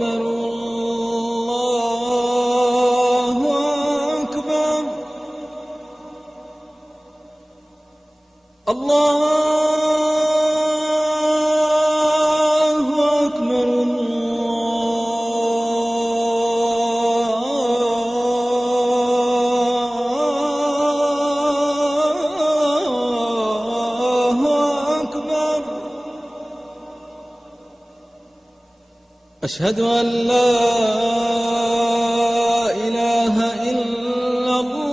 أكبر الله أكبر الله أكبر الله أكبر أشهد أن لا إله إلا الله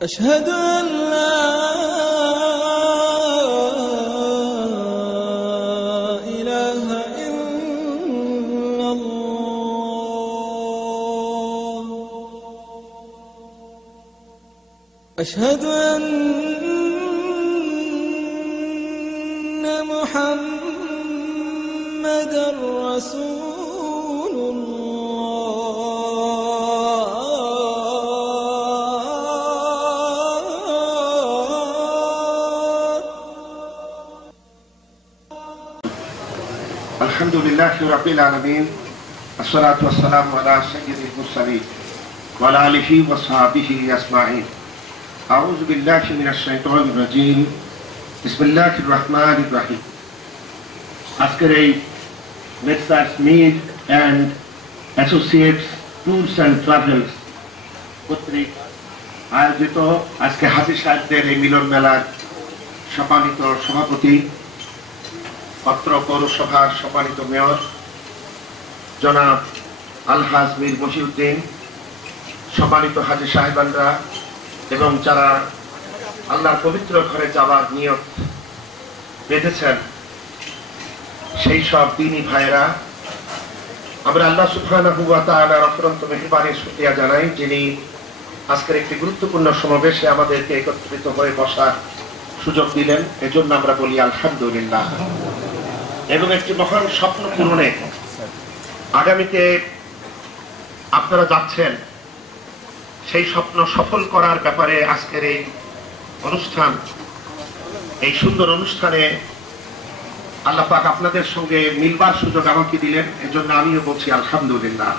أشهد أن لا إله إلا الله أشهد أن محمدًا رسول الله. الحمد لله رب العالمين الصلاة والسلام على سيد المرسلين وعلى آله وصحبه أجمعين. أعوذ بالله من الشيطان الرجيم. বিসমিল্লাহির রহমানির রহিম। আজকের এই messrs Mir and associates tours and travels কর্তৃক আয়োজিত আজকে হাজী সাহেবদের এই মিলন মেলার সম্মানিত সভাপতি, পত্র পৌরসভার সম্মানিত মেয়র জনাব আলহাজ মীর মহিউদ্দিন, সম্মানিত হাজী সাহেবানরা এবং যারা আল্লাহর পবিত্র ঘরে যাওয়ার নিয়ত বেঁধেছেন সেই সব দ্বীনী ভাইয়েরা, আমরা আল্লাহ সুবহানাহু ওয়া তাআলার অফুরন্ত মেহেরবানির শুকরিয়া জানাই, যিনি আজকের একটি গুরুত্বপূর্ণ সমাবেশে আমাদেরকে একত্রিত হয়ে বসার সুযোগ দিলেন। এজন্য আমরা বলি আলহামদুলিল্লাহ। এবং একটি মহান স্বপ্ন পূরণে আগামীতে আপনারা যাচ্ছেন, সেই স্বপ্ন সফল করার ব্যাপারে আজকের এই অনুষ্ঠান, এই সুন্দর অনুষ্ঠানে আল্লাহ পাক আপনাদের সঙ্গে মিলবার সুযোগ আমাকে দিলেন। এজন্য আমিও বলছি আলহামদুলিল্লাহ।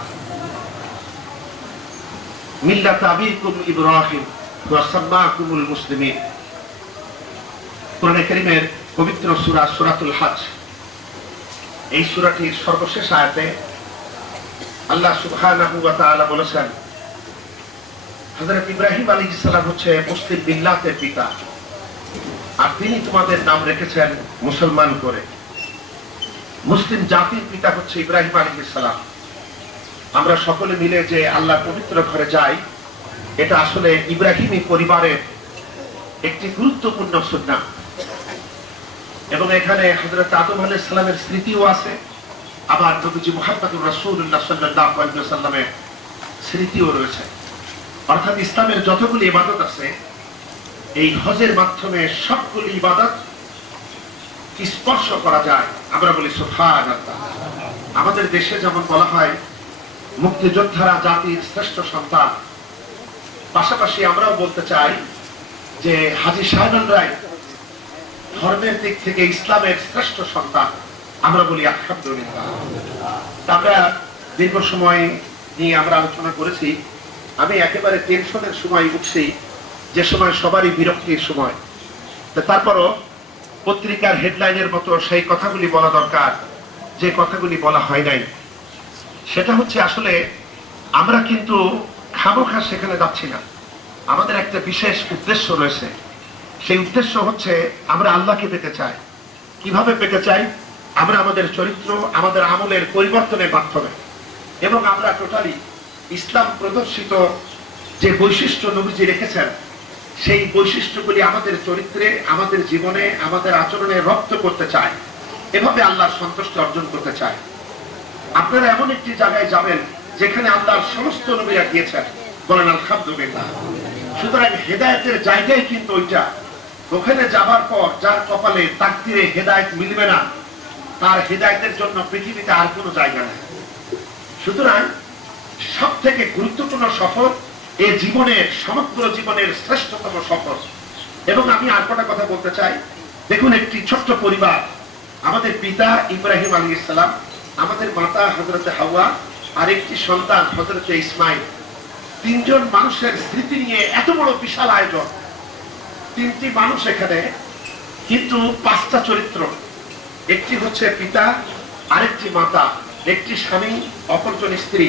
মিল্লাত আবিকুম ইব্রাহিম ওয়া সাম্মাকুমুল মুসলিমিন, কোরআনে কারীমের পবিত্র সূরা সূরাতুল হজ, এই সূরাটির সর্বশেষ আয়াতে আল্লাহ সুবহানাহু ওয়া তাআলা বলেছেন, হযরত ইব্রাহিম আলাইহিস সালাম হচ্ছে মুসলিম মিল্লাতের পিতা, আর তিনি তোমাদের নাম রেখেছেন মুসলমান করে। মুসলিম জাতির পিতা হচ্ছে ইব্রাহিম আলাইহিস সালাম। আমরা সকলে মিলে যে আল্লাহর পবিত্র ঘরে যাই, এটা আসলে ইব্রাহিমী পরিবারের একটি গুরুত্বপূর্ণ সুন্নাহ। এবং এখানে হযরত আদম আলাইহিস সালামের স্মৃতিও আছে, আবার নবীজি মুহাম্মদুর রাসূলুল্লাহ সাল্লাল্লাহু আলাইহি ওয়াসাল্লামের স্মৃতিও রয়েছে। অর্থাৎ ইসলামের যতগুলি ইবাদত আছে, এই হজের মাধ্যমে সবগুলি ইবাদত স্পর্শ করা যায়। আমরা বলি সুবহানাল্লাহ। আমাদের দেশে যেমন বলা হয় মুক্তিযোদ্ধারা জাতির শ্রেষ্ঠ সন্তান, পাশাপাশি আমরাও বলতে চাই যে হাজী সাহেবানরাই ধর্মের দিক থেকে ইসলামের শ্রেষ্ঠ সন্তান। আমরা বলি আলহামদুলিল্লাহ। আমরা দীর্ঘ সময় নিয়ে আমরা আলোচনা করেছি। আমি একেবারে টেনশনের সময় উঠছি, যে সময় সবারই বিরক্তির সময়। তারপরও পত্রিকার হেডলাইনের মতো সেই কথাগুলি বলা দরকার, যে কথাগুলি বলা হয় নাই। সেটা হচ্ছে আসলে আমরা কিন্তু খামোখা সেখানে যাচ্ছি না। আমাদের একটা বিশেষ উদ্দেশ্য রয়েছে। সেই উদ্দেশ্য হচ্ছে আমরা আল্লাহকে পেতে চাই। কিভাবে পেতে চাই? আমরা আমাদের চরিত্র, আমাদের আমলের পরিবর্তনের মাধ্যমে, এবং আমরা টোটালি ইসলাম প্রদর্শিত যে বৈশিষ্ট্য নবীজি রেখেছেন, সেই বৈশিষ্ট্যগুলি আমাদের চরিত্রে, আমাদের জীবনে, আমাদের আচরণে রপ্ত করতে চাই। এভাবে আল্লাহর সন্তুষ্টি অর্জন করতে চাই। আপনারা এমন একটি জায়গায় যাবেন যেখানে আল্লাহর সমস্ত নবীরা গিয়েছেন, বলেন আলহামদুলিল্লাহ। সুতরাং হেদায়েতের জায়গায় কিন্তু ওইটা। ওখানে যাবার পর যার কপালে তাকদীরে হেদায়েত মিলবে না, তার হেদায়েতের জন্য পৃথিবীতে আর কোনো জায়গা নেই। সুতরাং সব থেকে গুরুত্বপূর্ণ সফর, এ জীবনের সমগ্র জীবনের শ্রেষ্ঠতম সফর, এবং আমি আর কটা কথা বলতে চাই। দেখুন, একটি ছোট্ট পরিবার, আমাদের পিতা ইব্রাহিম আলাইহিস সালাম, আমাদের মাতা হযরতে হাওয়া, আরেকটি সন্তান হযরতে ইসমাইল, তিনজন মানুষের স্মৃতি নিয়ে এত বড় বিশাল আয়োজন। তিনটি মানুষ এখানে, কিন্তু পাঁচটা চরিত্র। একটি হচ্ছে পিতা, আরেকটি মাতা, একটি স্বামী, অপরজন স্ত্রী,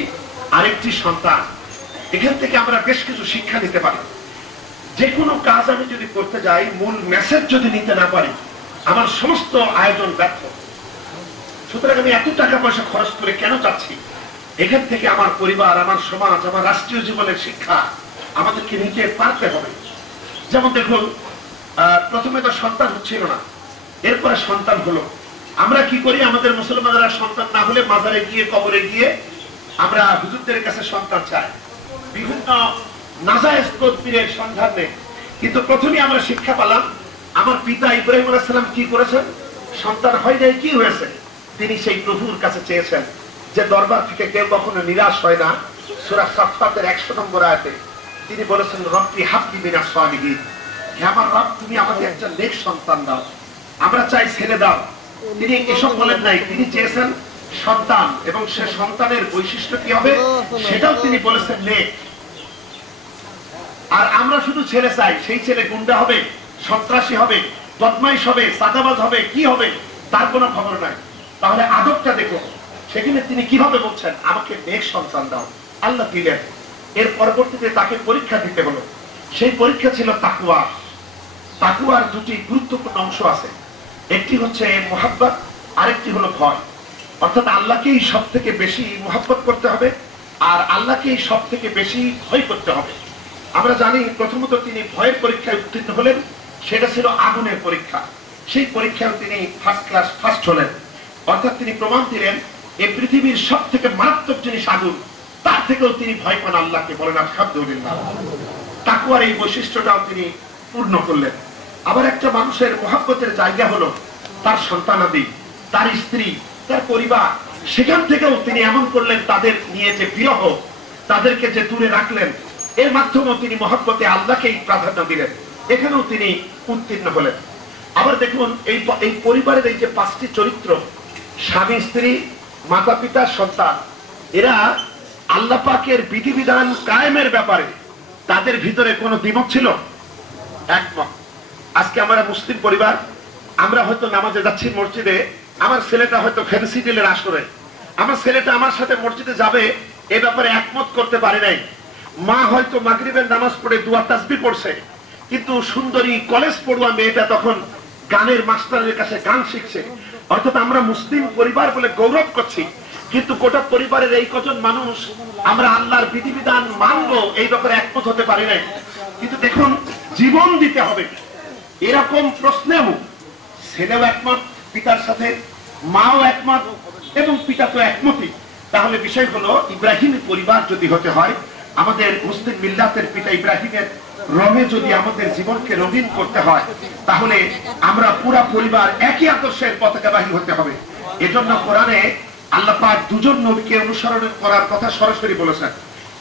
আরেকটি সন্তান। এখান থেকে আমরা বেশ কিছু শিক্ষা নিতে পারি। যে কোনো কাজ আমি যদি করতে যাই, মূল মেসেজ যদি নিতে না পারি, আমার সমস্ত আয়োজন ব্যর্থ। সুতরাং আমি এত টাকা পয়সা খরচ করে কেন চাচ্ছি? এখান থেকে আমার পরিবার, আমার সমাজ, আমার রাষ্ট্রীয় জীবনের শিক্ষা আমাদেরকে নিতে পারতে হবে। যেমন দেখুন, প্রথমে তো সন্তান হচ্ছিল না, এরপরে সন্তান হলো। আমরা কি করি? আমাদের মুসলমানরা সন্তান না হলে মাজারে গিয়ে, কবরে গিয়ে আমরা হুজুরদের কাছে সন্তান চাই, বিভিন্ন নাজায়েজ তদবিরের সন্ধান নেই। কিন্তু প্রথমে আমরা শিক্ষা পেলাম, আমার পিতা ইব্রাহিম আলাইহিস সালাম কি করেছেন? সন্তান হয় নাই, কি হয়েছে? তিনি সেই প্রভুর কাছে চেয়েছেন, যে দরবার থেকে কেউ কখনো নিরাশ হয় না। সূরা সাফফাতের 100 নম্বর আয়াতে তিনি বলেছেন, রব্বি হাবলি মিনাস সালিহিন, হে আমার রব, তুমি আমাকে একটা নেক সন্তান দাও। আমরা চাই ছেলে দাও। তিনি এসব বলেন নাই, তিনি চেয়েছেন সন্তান, এবং সে সন্তানের বৈশিষ্ট্য কি হবে সেটাও তিনি বলেছেন নেক। আর আমরা শুধু ছেলে চাই, সেই ছেলে গুন্ডা হবে, সন্ত্রাসী হবে, বদমাইশ হবে, সাদাবাজ হবে, কি হবে তার কোনো খবর নাই। তাহলে আদবটা দেখো, সেখানে তিনি কিভাবে বলছেন, আমাকে নেক সন্তান দাও। আল্লাহ দিলেন। এর পরবর্তীতে তাকে পরীক্ষা দিতে হলো। সেই পরীক্ষা ছিল তাকওয়া। তাকওয়ার দুটি গুরুত্বপূর্ণ অংশ আছে, একটি হচ্ছে মুহাব্বত, আরেকটি হলো ভয়। অর্থাৎ আল্লাহকেই সব থেকে বেশি মুহাব্বত করতে হবে, আর আল্লাহকেই সব থেকে বেশি ভয় করতে হবে। আমরা জানি প্রথমত তিনি ভয়ের পরীক্ষায় উত্তীর্ণ হলেন, সেটা ছিল আগুনের পরীক্ষা। সেই পরীক্ষায় তিনি ফার্স্ট হলেন। অর্থাৎ তিনি প্রমাণ দিলেন, এই পৃথিবীর সব থেকে মারাত্মক জিনিস আগুন, তার থেকেও তিনি ভয় পান আল্লাহকে। বলেন আলহামদুলিল্লাহ। তাকওয়ার এই বৈশিষ্ট্যটাও তিনি পূর্ণ করলেন। আবার একটা মানুষের মুহাব্বতের জায়গা হলো তার সন্তানাদি, তার স্ত্রী, তার পরিবার। সেখান থেকেও তিনি এমন করলেন, তাদের নিয়ে যে বিরহ, তাদেরকে যে দূরে রাখলেন, এর মাধ্যমেও তিনি মুহাব্বতে আল্লাহকেই প্রাধান্য দিলেন। এখানেও তিনি উত্তীর্ণ হলেন। আবার দেখুন, এই পরিবারের এই যে পাঁচটি চরিত্র, স্বামী, স্ত্রী, মাতা, পিতা, সন্তান, এরা আল্লাহ পাকের বিধিবিধান কায়েমের ব্যাপারে তাদের ভিতরে কোনো দ্বিমত ছিল? একমত। আজকে আমরা মুসলিম পরিবার, আমরা হয়তো নামাজে যাচ্ছি মসজিদে, আমার ছেলেটা হয়তো ফ্যান্সি ডিলের আসরে, আমার ছেলেটা আমার সাথে মসজিদে যাবে, এ ব্যাপারে একমত করতে পারে নাই। মা হয়তো মাগরিবের নামাজ পড়ে দুয়া তাসবিহ পড়ছে, কিন্তু সুন্দরী কলেজ পড়ুয়া মেয়েটা তখন গানের মাস্টারের কাছে গান শিখছে। অর্থাৎ আমরা মুসলিম পরিবার বলে গৌরব করছি, কিন্তু গোটা পরিবারের এই কজন মানুষ আমরা আল্লাহর বিধিবিধান মানবো, এই ব্যাপারে একমত হতে পারি নাই। কিন্তু দেখুন, জীবন দিতে হবে এরকম প্রশ্নেও ছেলেও একমত পিতার সাথে, মাও একমত, এবং পিতা তো একমতই। তাহলে বিষয় হলো, ইব্রাহিমের পরিবার যদি হতে হয়, আমাদের মুসলিম মিল্লাতের পিতা ইব্রাহিমের রঙে যদি আমাদের জীবনকে রঙিন করতে হয়, তাহলে আমরা পুরা পরিবার একই আদর্শের পতাকাবাহী হতে হবে। এজন্য কোরআনে আল্লাহ পাক দুজন নবীকে অনুসরণ করার কথা সরাসরি বলেছেন।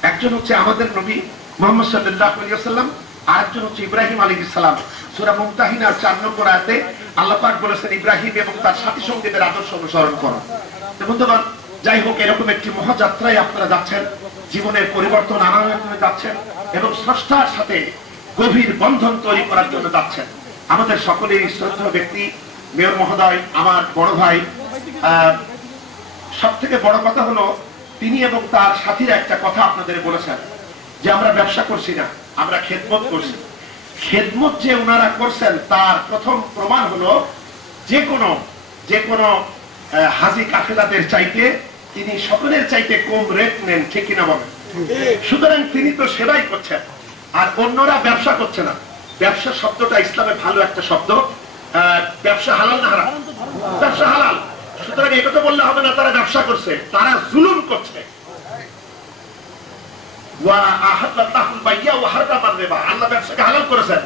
একজন হচ্ছে আমাদের নবী মুহাম্মদ সাল্লাল্লাহু আলাইহি ওয়াসাল্লাম, আরেকজন হচ্ছে ইব্রাহিম আলাইহিস সালাম। সূরা মুমতাহিনার 4 নম্বর আয়াতে আল্লাহ পাক বলেছেন, ইব্রাহিম এবং তার সাথী সঙ্গীদের আদর্শ অনুসরণ করো। তো বন্ধুগণ, যাই হোক, এরকম একটি মহাযাত্রায় আপনারা যাচ্ছেন, জীবনের পরিবর্তন আনার জন্য যাচ্ছেন, এবং স্রষ্টার সাথে গভীর বন্ধন তৈরি করার জন্য যাচ্ছেন। আমাদের সকলেই শ্রদ্ধেয় ব্যক্তি মেয়র মহোদয়, আমার বড় ভাই, সব থেকে বড় কথা হলো তিনি এবং তার সাথীরা একটা কথা আপনাদের বলেছেন, যে আমরা ব্যবসা করছি না, আমরা খেদমত করছি। খেদমত যে ওনারা করছেন, তার প্রথম প্রমাণ হলো যে কোনো হাজি কাফেলাদের চাইতে তিনি সকলের চাইতে কম রেট নেন, ঠিক কিনা বলেন? সুতরাং তিনি তো সেবাই করছেন, আর অন্যরা ব্যবসা করছে না। ব্যবসা শব্দটা ইসলামে ভালো একটা শব্দ। ব্যবসা হালাল না হারাম? ব্যবসা হালাল। সুতরাং একথা বললে হবে না তারা ব্যবসা করছে, তারা জুলুম করছে। আল্লাহ ব্যবসাকে হালাল করেছেন,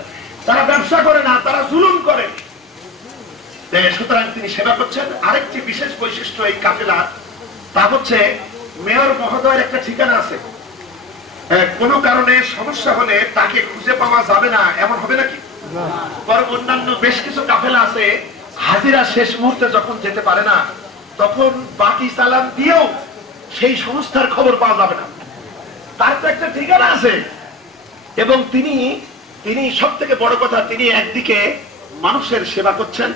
তারা ব্যবসা করে না, তারা জুলুম করে। সুতরাং তিনি সেবা করছেন। আরেকটি বিশেষ বৈশিষ্ট্য এই কাফেলা, তা হচ্ছে মেয়র মহোদয়ের একটা ঠিকানা আছে। কোনো কারণে সমস্যা হলে তাকে খুঁজে পাওয়া যাবে না, এমন হবে নাকি? বরং অন্যান্য বেশ কিছু কাফেলা আছে, হাজিরা শেষ মুহূর্তে যখন যেতে পারে না, তখন বাকি চালান দিয়েও সেই সংস্থার খবর পাওয়া যাবে না। তার তো একটা ঠিকানা আছে। এবং তিনি সব থেকে বড় কথা, তিনি একদিকে মানুষের সেবা করছেন,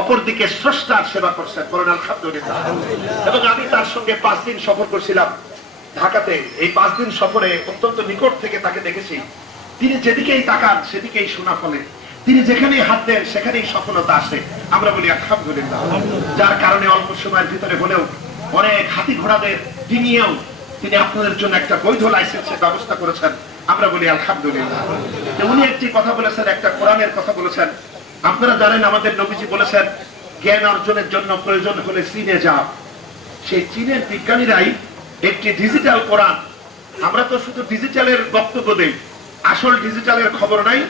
অপরদিকে স্রষ্টার সেবা করছেন। বলেন আলহামদুলিল্লাহ। এবং আমি তার সঙ্গে 5 দিন সফর করছিলাম ঢাকাতে। এই 5 দিন সফরে অত্যন্ত নিকট থেকে তাকে দেখেছি। তিনি যেদিকেই তাকান সেদিকেই সোনা ফলে, তিনি যেখানেই হাত দেন সেখানেই সফলতা আসে। আমরা বলি আলহামদুলিল্লাহ। যার কারণে অল্প সময়ের ভিতরে হলেও অনেক হাতি ঘোড়াদের ডিঙিয়েও তিনি আপনাদের জন্য একটা বৈধ লাইসেন্সের ব্যবস্থা করেছেন। আমরা বলি আলহামদুলিল্লাহ। উনি একটি কথা বলেছেন, একটা কোরআনের কথা বলেছেন। আপনারা জানেন আমাদের নবীজি বলেছেন, জ্ঞান অর্জনের জন্য প্রয়োজন হলে চীনে যাও। সেই চীনের বিজ্ঞানীরাই একটি ডিজিটাল কোরআন, আমরা তো শুধু ডিজিটালের বক্তব্য দেই, আসল ডিজিটালের খবর নাই।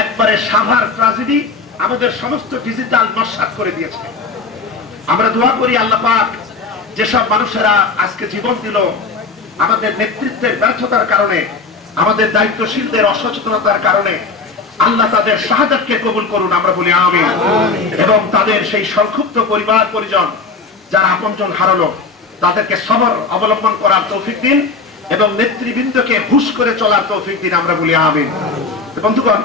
একবারে সাভার ট্র্যাজেডি আমাদের সমস্ত ডিজিটাল নস্যাৎ করে দিয়েছে। আমরা দোয়া করি আল্লাহ পাক যেসব মানুষেরা আজকে জীবন দিল আমাদের নেতৃত্বের ব্যর্থতার কারণে, আমাদের দায়িত্বশীলদের অসচেতনতার কারণে, আল্লাহ তাদের শাহাদাতকে কবুল করুন। আমরা বলি আমিন। এবং তাদের সেই সংক্ষুব্ধ পরিবার পরিজন যারা আপনজন হারালো, তাদেরকে সবর অবলম্বন করার তৌফিক দিন এবং নেতৃবৃন্দকে হুঁশ করে চলার তৌফিক দিন। আমরা বলি আমিন। বন্ধুগণ,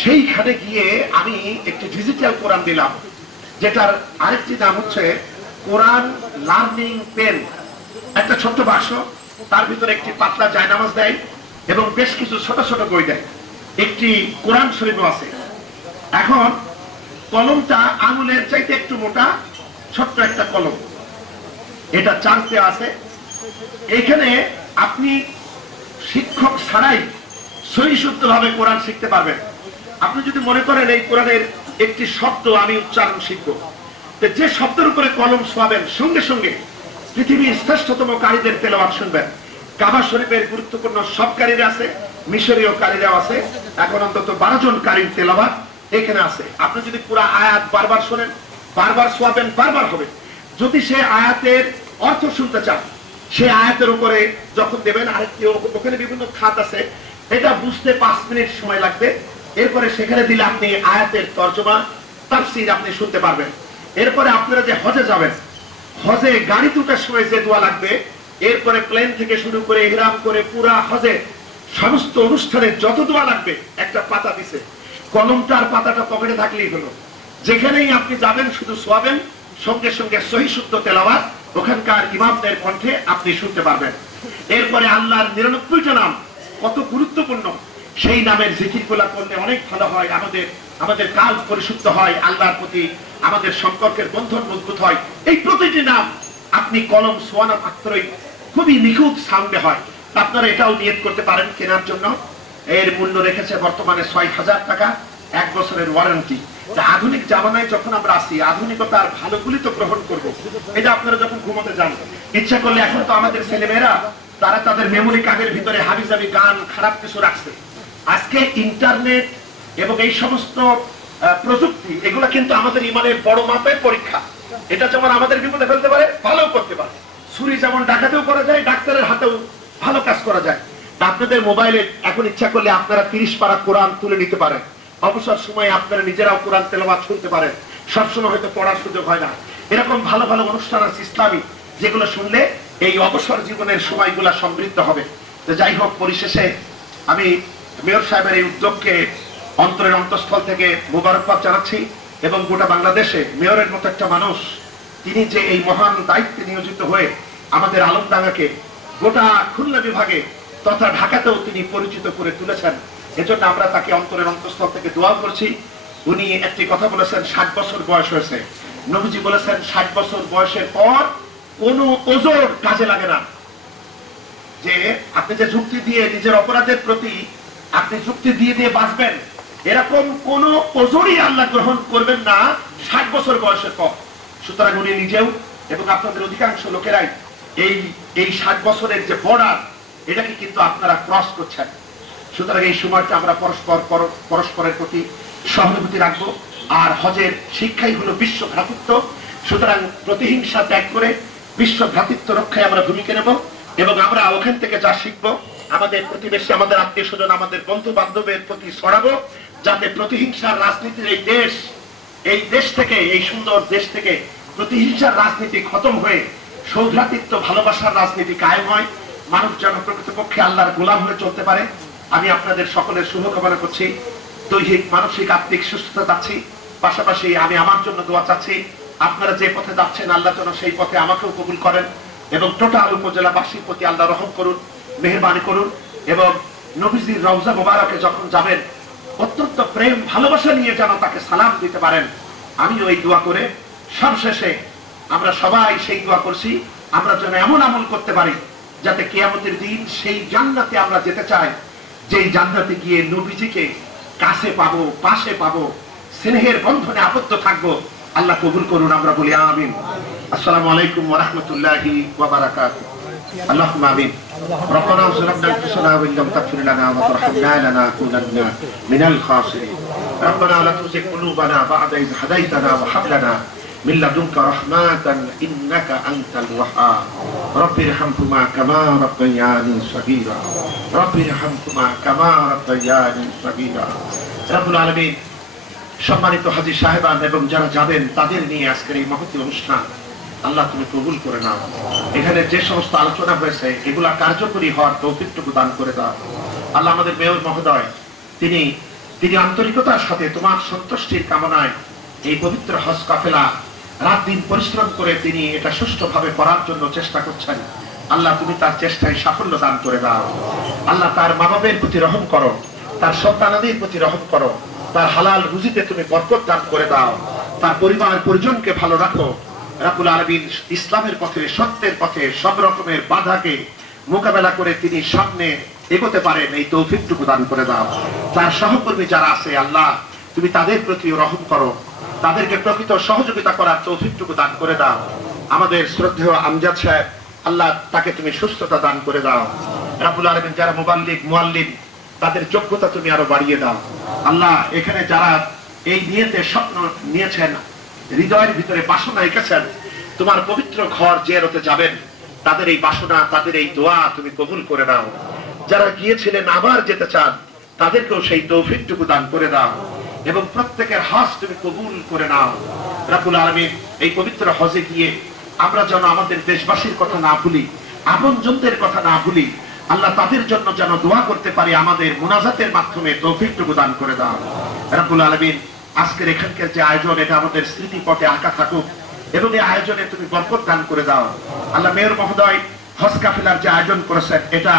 সেইখানে গিয়ে আমি একটি ডিজিটাল কোরআন দিলাম, যেটার আরেকটি নাম হচ্ছে কোরআন লার্নিং পেন। একটা ছোট্ট বাক্স, তার ভিতরে একটি পাতলা জায়নামাজ দেয় এবং বেশ কিছু ছোট ছোট বই দেয়। একটি কোরআন শরীফও আছে। এখন কলমটা আঙুলের চাইতে একটু মোটা, ছোট্ট একটা কলম, এটা চার্জ দেওয়া আছে। এখানে আপনি শিক্ষক ছাড়াই সহিশুদ্ধভাবে কোরআন শিখতে পারবেন। আপনি যদি মনে করেন এই কোরআনের একটি শব্দ আমি উচ্চারণ শিখব, যে শব্দের উপরে কলম ছোঁয়াবেন সঙ্গে সঙ্গে পৃথিবীর শ্রেষ্ঠতম কারীদের তেলাওয়াত শুনবেন। কাবা শরীফের গুরুত্বপূর্ণ সব কারীরা আছে, মিশরীয় কারীরাও আছে। এখন অন্তত 12 জন কারীর তেলাওয়াত এখানে আছে। আপনি যদি পুরো আয়াত বারবার শোনেন, বারবার ছোঁয়াবেন, বারবার হবে। যদি সে আয়াতের অর্থ শুনতে চান, সে আয়াতের উপরে যখন দেবেন, আরেকটি ওখানে বিভিন্ন খাত আছে, এটা বুঝতে 5 মিনিট সময় লাগবে। এরপরে সেখানে দিলে আপনি আয়াতের তর্জমা, তাফসীর আপনি শুনতে পারবেন। এরপরে আপনারা যে হজে যাবেন, হজে গাড়ি তোলার সময় যে দোয়া লাগবে, এরপরে প্লেন থেকে শুরু করে ইহরাম করে পুরা হজে সমস্ত অনুষ্ঠানে যত দোয়া লাগবে একটা পাতা দিছে। কলমটার পাতাটা পকেটে থাকলেই হলো। যেখানেই আপনি যাবেন শুধু ছোঁয়াবেন, সঙ্গে সঙ্গে সহি শুদ্ধ তেলাওয়াত ওখানকার ইমামদের কণ্ঠে আপনি শুনতে পারবেন। এরপরে আল্লাহর 99টা নাম কত গুরুত্বপূর্ণ, সেই নামের জিকিরগুলা করলে অনেক ভালো হয়। আমাদের কাল পরিশুদ্ধ হয়, আল্লাহর প্রতি আমাদের সম্পর্কের বন্ধন মজবুত হয়। এই প্রতিটি নাম আপনি কলম ছোঁয়ানো মাত্রই খুবই নিখুঁত সাউন্ডে হয়। আপনারা এটাও নিয়ত করতে পারেন কেনার জন্য। এর মূল্য রেখেছে বর্তমানে 6000 টাকা, 1 বছরের ওয়ারেন্টি। আধুনিক জামানায় যখন আমরা আসি, আধুনিকতার ভালোগুলি তো গ্রহণ করবো। এটা আপনারা যখন ঘুমাতে যান, ইচ্ছা করলে, এখন তো আমাদের ছেলেমেয়েরা তারা তাদের মেমোরি কার্ডের ভিতরে হাবিজাবি গান, খারাপ কিছু রাখছে। আজকে ইন্টারনেট এবং এই সমস্ত প্রযুক্তি, এগুলো কিন্তু আমাদের ইমানের বড় মাপের পরীক্ষা। এটা যেমন আমাদের বিপদে ফেলতে পারে, ভালো করতে পারে। ছুরি যেমন ডাকাতেও করা যায়, ডাক্তারের হাতেও ভালো কাজ করা যায়। আপনাদের মোবাইলে এখন ইচ্ছা করলে আপনারা 30 পারা কোরআন তুলে নিতে পারেন। অবসর সময়ে আপনারা নিজেরাও কোরআন তেলাওয়াত শুনতে পারেন। সবসময় হয়তো পড়ার সুযোগ হয় না। এরকম ভালো ভালো অনুষ্ঠান আছে ইসলামী, যেগুলো শুনলে এই অবসর জীবনের সময়গুলা সমৃদ্ধ হবে। তো যাই হোক, পরিশেষে আমি মেয়র সাহেবের এই উদ্যোগকে অন্তরের অন্তঃস্থল থেকে মোবারকবাদ জানাচ্ছি। এবং গোটা বাংলাদেশে মেয়রের মতো একটা মানুষ, তিনি যে এই মহান দায়িত্বে নিয়োজিত হয়ে আমাদের আলমডাঙ্গাকে গোটা খুলনা বিভাগে তথা ঢাকাতেও তিনি পরিচিত করে তুলেছেন, এজন্য আমরা তাকে অন্তরের অন্তঃস্থল থেকে দোয়া করছি। উনি একটি কথা বলেছেন, 60 বছর বয়স হয়েছে। নবীজি বলেছেন 60 বছর বয়সের পর কোনো ওজর কাজে লাগে না। যে আপনি যে যুক্তি দিয়ে নিজের অপরাধের প্রতি আপনি যুক্তি দিয়ে দিয়ে বাঁচবেন, এরকম কোন ওজরই আল্লাহ গ্রহণ করবেন না 60 বছর বয়সের পর। সুতরাং উনি নিজেও এবং আপনাদের অধিকাংশ লোকেরাই এই 60 বছরের যে বর্ডার, এটাকে কিন্তু আপনারা ক্রস করছেন। সুতরাং এই সময়টা আমরা পরস্পরের প্রতি সহানুভূতি রাখবো। আর হজের শিক্ষাই হলো বিশ্ব ভ্রাতৃত্ব। সুতরাং প্রতিহিংসা ত্যাগ করে বিশ্ব ভ্রাতৃত্ব রক্ষায় আমরা ভূমিকা নেব এবং আমরা ওখান থেকে যা শিখবো আমাদের প্রতিবেশী, আমাদের আত্মীয় স্বজন, আমাদের বন্ধু বান্ধবের প্রতি ছড়াবো। যাতে প্রতিহিংসার রাজনীতির এই দেশ থেকে, এই সুন্দর দেশ থেকে প্রতিহিংসার রাজনীতি খতম হয়ে সৌভ্রাতৃত্ব ভালোবাসার রাজনীতি কায়েম হয়, মানুষ যেন প্রকৃতপক্ষে আল্লাহর গোলাম হয়ে চলতে পারে। আমি আপনাদের সকলের শুভকামনা করছি, দৈহিক মানসিক আত্মিক সুস্থতা চাচ্ছি, পাশাপাশি আমি আমার জন্য দোয়া চাচ্ছি। আপনারা যে পথে যাচ্ছেন আল্লাহ যেন সেই পথে আমাকেও কবুল করেন এবং টোটাল উপজেলাবাসীর প্রতি আল্লাহ রহম করুন, মেহেরবানি করুন। এবং নবীজির রওজা মোবারকে যখন যাবেন অত্যন্ত প্রেম ভালোবাসা নিয়ে যেন তাকে সালাম দিতে পারেন। আমি ওই দোয়া করে সবশেষে আমরা সবাই সেই দোয়া করছি, আমরা যেন এমন আমল করতে পারি যাতে কিয়ামতের দিন সেই জান্নাতে আমরা যেতে চাই, যেই জান্নাতে গিয়ে নবীজিকে কাছে পাবো, পাশে পাবো, স্নেহের বন্ধনে আবদ্ধ থাকবো। আল্লাহ কবুল করুন, আমরা বলি আমিন। আসসালামু আলাইকুম ওয়া রাহমাতুল্লাহি ওয়া বারাকাতুহু। اللهم آمين. ربنا ظلمنا أنفسنا وإن لم تغفر لنا وترحمنا لنكونن من الخاسرين. ربنا لا تزغ قلوبنا بعد إذ هديتنا وهب لنا من لدنك رحمة إنك أنت الوهاب. رب ارحمهما كما ربياني صغيرا. رب ارحمهما كما ربياني صغيرا. رب العالمين সম্মানিত হাজী সাহেবান এবং যারা যাবেন তাদের নিয়ে আজকের এই মহতী অনুষ্ঠান আল্লাহ তুমি কবুল করে নাও। এখানে যে সমস্ত আলোচনা হয়েছে এগুলা কার্যকরী হওয়ার তৌফিকটুকু দান করে দাও। আল্লাহ আমাদের মেয়র মহোদয় তিনি আন্তরিকতার সাথে তোমার সন্তুষ্টির কামনায় এই পবিত্র হজ কাফেলা রাত দিন পরিশ্রম করে তিনি এটা সুষ্ঠুভাবে করার জন্য চেষ্টা করছেন। আল্লাহ তুমি তার চেষ্টায় সাফল্য দান করে দাও। আল্লাহ তার মা বাবার প্রতি রহম করো, তার সন্তানাদির প্রতি রহম করো, তার হালাল রুজিতে তুমি বরকত দান করে দাও, তার পরিবার পরিজনকে ভালো রাখো। রাব্বুল আলামিন ইসলামের পথে, সত্যের পথে সব রকমের বাধাকে মোকাবেলা করে তিনি সামনে এগোতে পারেন এই তৌফিকটুকু দান করে দাও। তার সহকর্মী যারা আছে আল্লাহ তুমি তাদের প্রতি রহম করো, তাদেরকে প্রকৃত সহযোগিতা করার তৌফিকটুকু দান করে দাও। আমাদের শ্রদ্ধেয় আমজাদ সাহেব আল্লাহ তাকে তুমি সুস্থতা দান করে দাও। রাব্বুল আলামিন যারা মুবাল্লিগ মুআল্লিম তাদের যোগ্যতা তুমি আরো বাড়িয়ে দাও। আল্লাহ এখানে যারা এই নিয়তে স্বপ্ন নিয়েছেন, হৃদয়ের ভিতরে বাসনা রেখেছেন তোমার পবিত্র ঘর জিয়ারতে যাবেন, তাদের এই বাসনা, তাদের এই দোয়া তুমি কবুল করে নাও। যারা গিয়েছিলেন আবার যেতে চান তাদেরকেও সেই তৌফিকটুকু দান করে দাও এবং প্রত্যেকের হজ তুমি কবুল করে নাও। রাব্বুল আলামিন এই পবিত্র হজে গিয়ে আমরা যেন আমাদের দেশবাসীর কথা না ভুলি, আপনজনদের কথা না ভুলি। আল্লাহ তাদের জন্য যেন দোয়া করতে পারি, আমাদের মুনাজাতের মাধ্যমে তৌফিকটুকু দান করে দাও। রাব্বুল আলামিন আজকের এখানকার যে আয়োজন এটা আমাদের স্মৃতিপটে আঁকা থাকুক এবং এই আয়োজনে তুমি বরকত দান করে দাও। আল্লাহ মেয়র মহোদয় হজ কাফেলার যে আয়োজন করেছেন এটা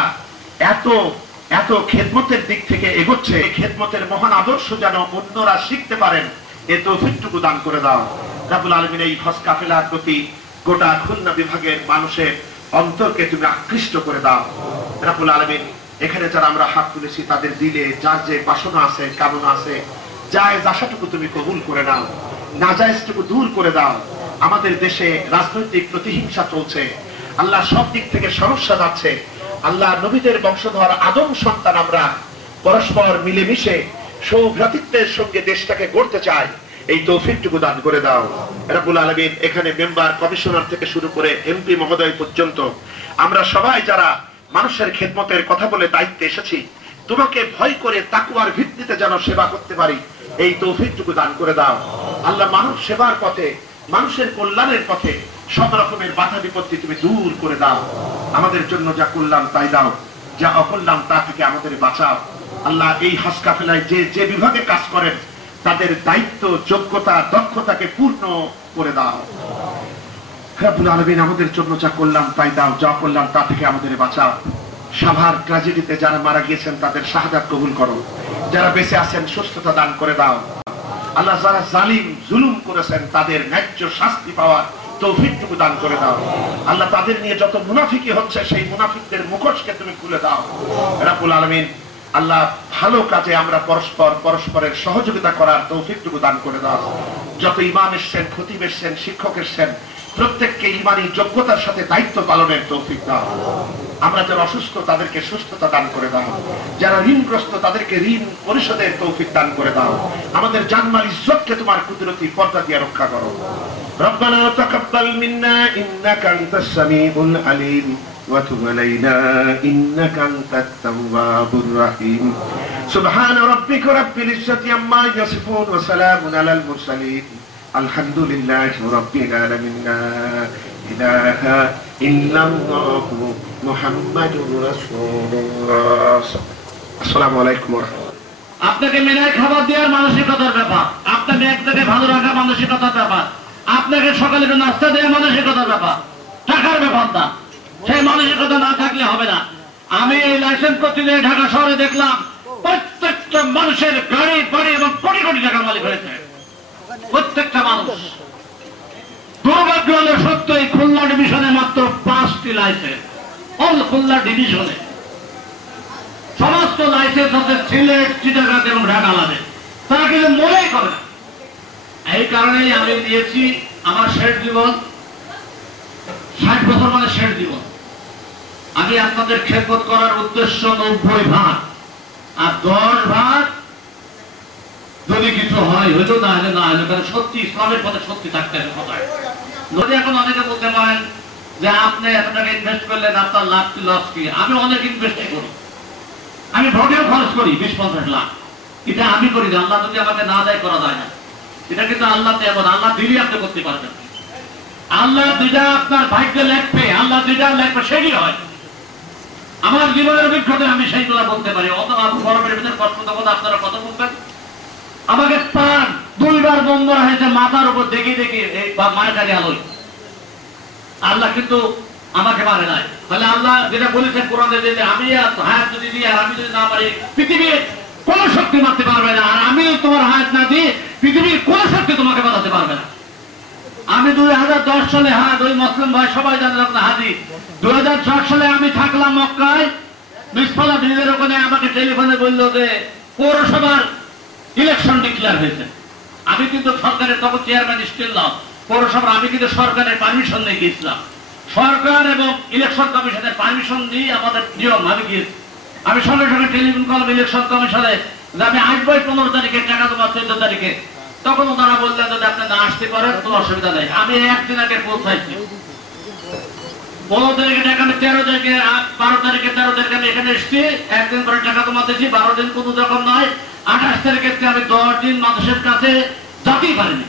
এত খেদমতের দিক থেকে এগোচ্ছে, খেদমতের মহান আদর্শ যেন অন্যরা শিখতে পারেন এই তৌফিকটুকু দান করে দাও। রাব্বুল আলামিন এই হজ কাফেলার প্রতি গোটা খুলনা বিভাগের মানুষের অন্তরকে তুমি আকৃষ্ট করে দাও। রাব্বুল আলামিন এখানে যারা আমরা হাত তুলেছি তাদের দিলে যার যে বাসনা আছে, কামনা আছে, জায়েজ আশাটুকু তুমি কবুল করে নাও, নাজায়েজটুকু দূর করে দাও। আমাদের দেশে রাজনৈতিক প্রতিহিংসা চলছে, আল্লাহ সব দিক থেকে সমস্যা যাচ্ছে। আল্লাহ নবীদের বংশধর আদম সন্তান আমরা পরস্পর মিলেমিশে সৌভ্রাতৃত্বের সঙ্গে দেশটাকে গড়তে চাই, এই তৌফিকটুকু দান করে দাও। রাব্বুল আলামিন এখানে মেম্বার, কমিশনার থেকে শুরু করে এমপি মহোদয় পর্যন্ত আমরা সবাই যারা মানুষের খেদমতের কথা বলে দায়িত্বে এসেছি, তোমাকে ভয় করে তাকওয়ার ভিত্তিতে যেন সেবা করতে পারি, এই তৌফিকটুকু দান করে দাও। আল্লাহ মানব সেবার পথে, মানুষের কল্যাণের পথে সব রকমের বাধা বিপত্তি তুমি দূর করে দাও। আমাদের জন্য যা কল্যাণ তাই দাও, যা অকল্যাণ তা থেকে আমাদের বাঁচাও। আল্লাহ এই হজ কাফেলায় যে বিভাগে কাজ করেন তাদের দায়িত্ব, যোগ্যতা, দক্ষতাকে পূর্ণ করে দাও। রাব্বুল আলামিন আমাদের জন্য যা কল্যাণ তাই দাও, যা অকল্যাণ তা থেকে আমাদের বাঁচাও। সাভার ট্র্যাজেডিতে যারা মারা গিয়েছেন তাদের শাহাদাত কবুল করো, যারা বেঁচে আছেন সুস্থতা দান করে দাও। আল্লাহ যারা জালিম জুলুম করেছেন তাদের ন্যায্য শাস্তি পাওয়ার তৌফিকটুকু দান করে দাও। আল্লাহ তাদের নিয়ে যত মুনাফিকি হচ্ছে সেই মুনাফিকদের মুখোশকে তুমি খুলে দাও। রাব্বুল আলামিন আল্লাহ ভালো কাজে আমরা পরস্পরের সহযোগিতা করার তৌফিকটুকু দান করে দাও। যত ইমাম এসছেন, খতিব এসছেন, শিক্ষক এসছেন, প্রত্যেককে ইমানি যোগ্যতার সাথে দায়িত্ব পালনের তৌফিক দাও। আমরা যারা অসুস্থ তাদেরকে সুস্থতা দান করে দাও, যারা ঋণগ্রস্ত তাদেরকে ঋণ পরিশোধের তৌফিক দান করে দাও। আমাদের জানমাল ইজ্জতকে তোমার কুদরতি পর্দা দিয়ে রক্ষা করো। রব্বানা তাকাব্বাল মিন্না ইন্নাকা আনতাস সামিউল আলিম ওয়া তুব আলাইনা ইন্নাকা আনতাত তাওয়াবুর রহিম। সুবহান রাব্বিকা রাব্বিল ইজ্জাতি আম্মা ইয়াসিফুন ওয়া সালামুন আলাল মুরসালিন আলহামদুলিল্লাহি রাব্বিল আলামিন। লা ইলাহা ইল্লাল্লাহু মুহাম্মাদুর রাসূলুল্লাহ। আসসালামু আলাইকুম ওয়া রাহমাতুল্লাহ। আপনাকে মেনে খাবার দেওয়ার মানসিকতার ব্যাপার, আপনাকে এক জায়গায় ভালো রাখা মানসিকতার ব্যাপার, আপনাকে সকালে নাস্তা দেওয়া মানসিকতার ব্যাপার, টাকার ব্যাপার না। সেই মানসিকতা না থাকলে হবে না। আমি এই লাইসেন্স করতে গিয়ে ঢাকা শহরে দেখলাম প্রত্যেকটা মানুষের গাড়ি বাড়ি এবং কোটি কোটি টাকার মালিক হয়েছে, প্রত্যেকটা মানুষ। দুর্ভাগ্য হলো সত্য, এই খুলনা ডিভিশনে মাত্র 5টি লাইসেন্স, অল খুলনা ডিভিশনে। সমস্ত লাইসেন্স হচ্ছে সিলেট, চিটাগাং এবং ঢাকা লাগে। তারা কিন্তু মনেই করে না। এই কারণেই আমি দিয়েছি আমার শেষ জীবন, 60 বছর মানে শেষ জীবন। আমি আপনাদের খেদমত করার উদ্দেশ্য 90 ভাগ, আর 10 ভাগ যদি কিছু হয় হয়তো, না হলে না হলে, কারণ সত্যি ইসলামের পথে সত্যি থাকতে হবে কথায়। যদি এখন অনেকে বলতে পারেন যে আপনি এত টাকা ইনভেস্ট করলেন, আপনার লাভ কি লস কি? আমি অনেক ইনভেস্টই করি, আমি ভোটেও খরচ করি 20-50 লাখ। এটা আমি করি না, আল্লাহ যদি আমাকে না দেয় করা যায় না। এটা কিন্তু আল্লাহ দেয়, আল্লাহ দিলেই আপনি করতে পারবেন। আল্লাহ যেটা আপনার ভাগ্যে লেখবে, আল্লাহ যেটা লেখবে সেটাই হয়। আমার জীবনের অভিজ্ঞতা আমি সেইগুলো বলতে পারি। অত গরমের ভিতরে কষ্ট তখন আপনারা কথা বলবেন। আমাকে প্রাণ 2 বার বন্ধ হয়েছে মাথার উপর দেখে দেখে মায়ের কাছে আলোয়। আল্লাহ কিন্তু আমাকে মারে নাই। তাহলে আল্লাহ যেটা বলেছেন কোরআনে, যে আমি হায়াত যদি দিই আর আমি যদি না পারি, পৃথিবীর কোন শক্তি মারতে পারবে না। আর আমি তোমার হায়াত না দিই, পৃথিবীর কোন শক্তি তোমাকে বাঁচাতে পারবে না। আমি 2010 সালে, হ্যাঁ ওই মুসলিম ভাই সবাই জানেন আপনার হাজি, 2010 সালে আমি থাকলাম মক্কায়, মিসফালা ব্রিজের ওখানে। আমাকে টেলিফোনে বললো যে পৌরসভার ইলেকশন ডিক্লেয়ার হয়েছে। আমি কিন্তু সরকারের তখন চেয়ারম্যান স্টিল না, পৌরসভার আমি কিন্তু সরকারের পারমিশন নিয়ে গিয়েছিলাম। সরকার এবং ইলেকশন কমিশনের পারমিশন দিয়ে আমাদের নিয়ম আমি গিয়েছি। আমি সঙ্গে সঙ্গে টেলিফোন করলাম ইলেকশন কমিশনে যে আমি আসবো 15 তারিখে, টাকা তোমার 14 তারিখে। তখন তারা বললেন যদি আপনি না আসতে পারেন কোনো অসুবিধা নেই। আমি একদিন আগে পৌঁছাইছি, 15 তারিখে টাকা, আমি 13 তারিখে 12 তারিখে 13 তারিখে আমি এখানে এসেছি। একদিন পরে টাকা জমা দিয়েছি, 12 দিন কোনো রকম নয়। 28 তারিখে আমি 10 দিন মানুষের কাছে জাতি পারিনি,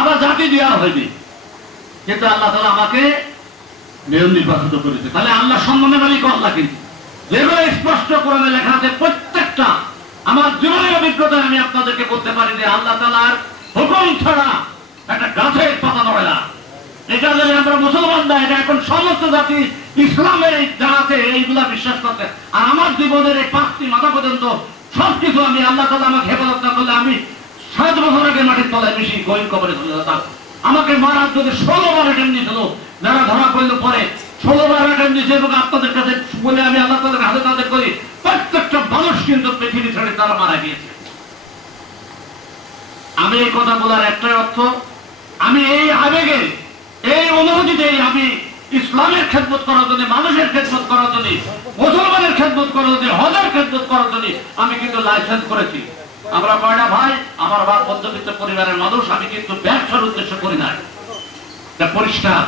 আবার জাতি দেওয়া হয়নি। কিন্তু আল্লাহ তাআলা আমাকে মেয়র নির্বাচিত করেছে। তাহলে আল্লাহ সম্মানের মালিক আল্লাহ। কিন্তু যেগুলো স্পষ্ট কোরআনে লেখা আছে, প্রত্যেকটা আমার জীবনের অভিজ্ঞতায় আমি আপনাদেরকে বলতে পারি যে আল্লাহ তাআলার হুকুম ছাড়া একটা গাছের পাতা নড়ে না। এটা যদি আমরা মুসলমান না, এটা এখন সমস্ত জাতি ইসলামের যা আছে এইগুলা বিশ্বাস করতে। আর আমার জীবনের এই 5টি মাথা পর্যন্ত সবকিছু আমি, আল্লাহ তাআলা আমাকে হেফাজত না করলে আমি 7 বছর আগে মাটির তলায় মিশি গহীন কবরে চলে যেতাম। আমাকে মারার যদি 16 বার অ্যাটেম্প নিয়েছিল, যারা ধরা পড়লো পরে 16 বার অ্যাটেম্প নিয়েছে। এবং আপনাদের কাছে বলে আমি আল্লাহ তাআলার হাতে নাতে করি, প্রত্যেকটা মানুষ কিন্তু পৃথিবী ছেড়ে তারা মারা গিয়েছে। আমি এই কথা বলার একটাই অর্থ, আমি এই আবেগে, এই অনুভূতিতে আমি ইসলামের খেদমত করার জন্য, মানুষের খেদমত করার জন্য, মুসলমানের খেদমত করার জন্য, হজের খেদমত করার জন্য আমি কিন্তু লাইসেন্স করেছি। আমরা কয়টা ভাই, আমার বাপ মধ্যবিত্ত পরিবারের মানুষ, আমি কিন্তু ব্যবসার উদ্দেশ্য করি না। এটা পরিষ্কার।